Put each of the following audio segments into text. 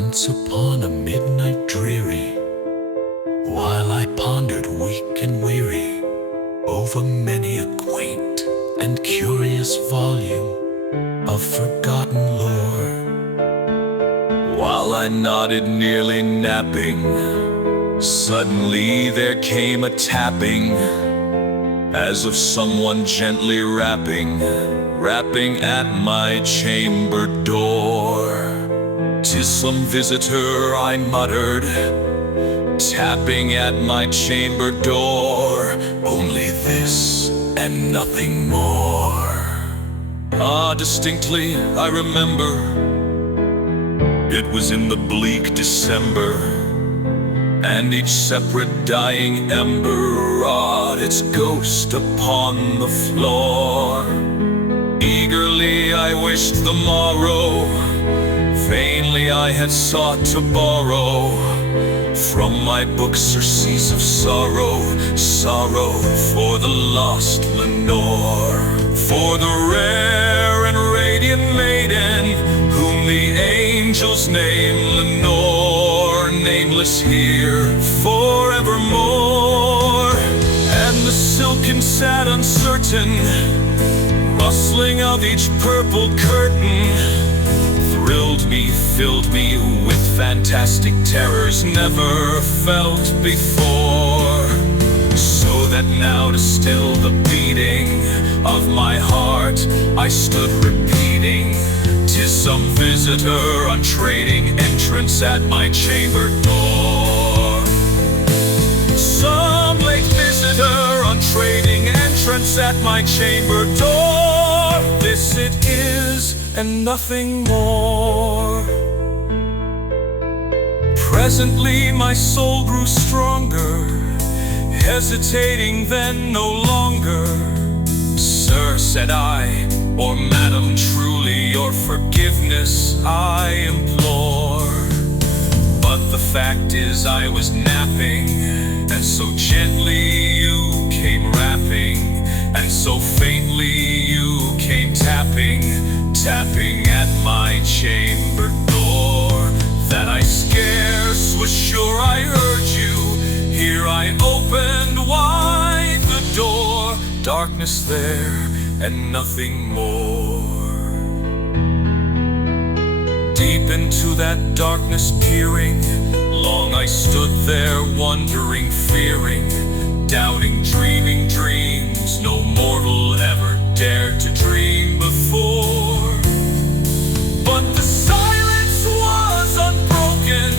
Once upon a midnight dreary, while I pondered weak and weary over many a quaint and curious volume of forgotten lore, while I nodded nearly napping, suddenly there came a tapping, as of someone gently rapping at my chamber door. "'Tis some visitor," I muttered, tapping at my chamber door. "Only this and nothing more." Ah, distinctly I remember, it was in the bleak December, and each separate dying ember wrought its ghost upon the floor. Eagerly I wished the morrow, vainly I had sought to borrow from my book surcease of sorrow, sorrow for the lost Lenore, for the rare and radiant maiden whom the angels name Lenore, nameless here forevermore. And the silken, sad, uncertain rustling of each purple curtain thrilled me, filled me with fantastic terrors never felt before. So that now, to still the beating of my heart, I stood repeating, "'Tis some visitor on trading entrance at my chamber door." Some late visitor on trading entrance at my chamber door. This it is and nothing more. Presently my soul grew stronger, hesitating then no longer. "Sir," said I, "or madam, truly your forgiveness I implore. But the fact is I was napping, and so gently you came rapping, and so faintly you came tapping at my chamber door, that I scarce was sure I heard you. Here I opened wide the door, darkness there and nothing more. Deep into that darkness peering, long I stood there wondering, fearing, doubting, dreaming dreams no mortal ever dared to dream before. But the silence was unbroken,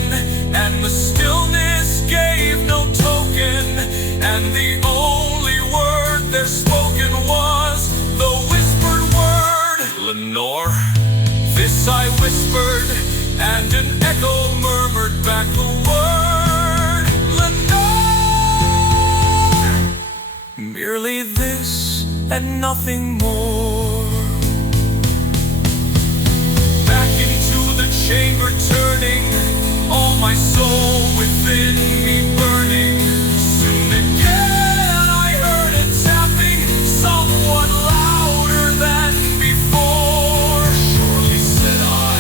and the stillness gave no token, and the only word there spoken was the whispered word, "Lenore." This I whispered, and an echo murmured back the word, "Lenore." Merely this and nothing more. Back into the chamber turning, all my soul within me burning. Soon again I heard a tapping, somewhat louder than before. "Surely," said I,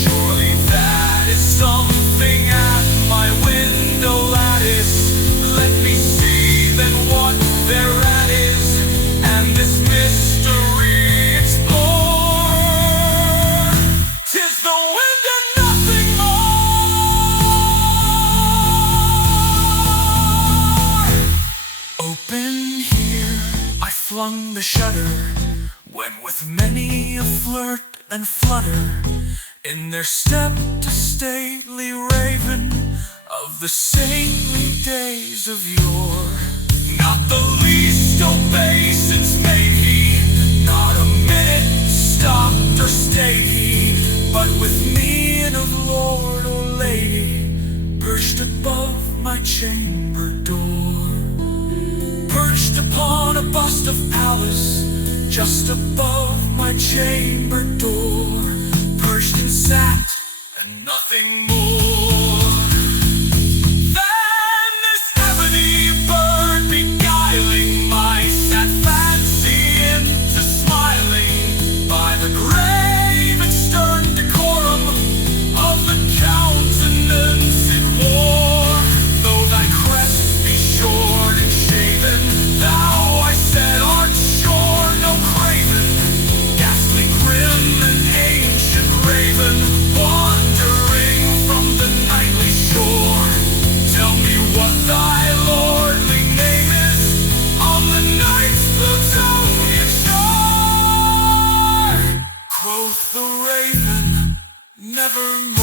"surely that is something at my window lattice. Let me see then what thereat is, and this mystery explore. 'Tis the wind and nothing more." Open here I flung the shutter, when with many a flirt and flutter in there stepped a stately raven of the saintly days of yore. Not the least obeisance made he, not a minute stopped or stayed he, but with mien of lord or lady perched above my chamber door. Perched upon a bust of Pallas, just above my chamber door, perched and sat and nothing more. Then this ebony bird beguiling my sad fancy into smiling, by the grave and stern decorum of the count Quoth the raven, nevermore.